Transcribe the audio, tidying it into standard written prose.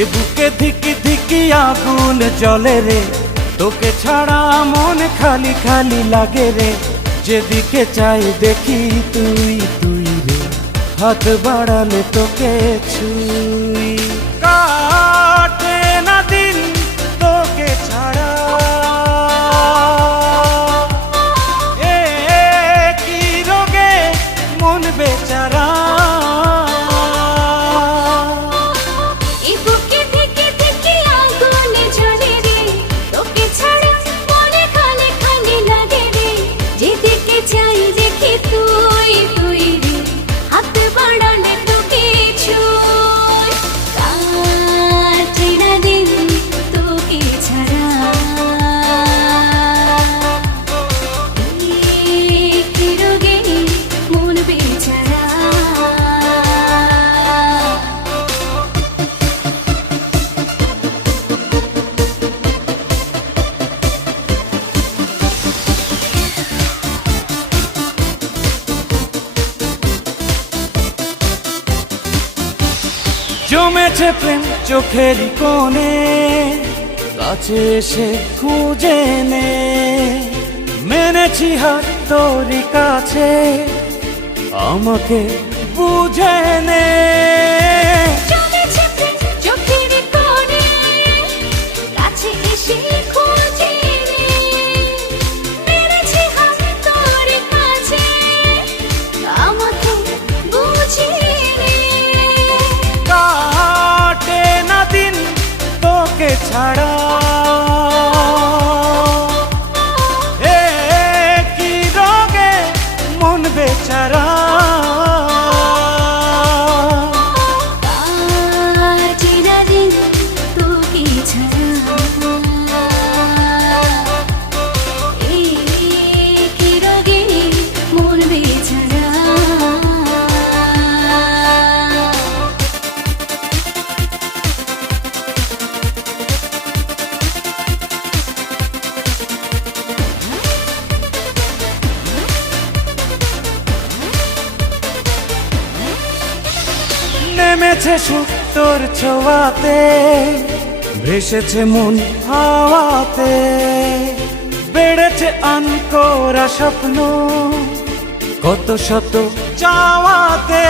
এ বুকে ধিকি ধিকি আগুন জ্বলে রে, তোকে ছাড়া মন খালি খালি লাগে রে। যেদিকে চাই দেখি তুই তুই রে, হাত বাড়ালে তোকে ছুঁই। কাটে না দিন তোকে ছাড়া, এ কি রোগে মন বেচারা। জমেছে প্রেম চোখের কোণে, কাছে এসে খুঁজে নে। মেনেছি হাত তোরই কাছে, আমাকে বুঝে নে। ছাড়া এ কি রোগে মন বেচারা। নেমেছে সুখ তোর ছোঁয়াতে, ভেসেছে মন হাওয়াতে। বেড়েছে আনকোরা স্বপ্ন, কত শত চাওয়াতে।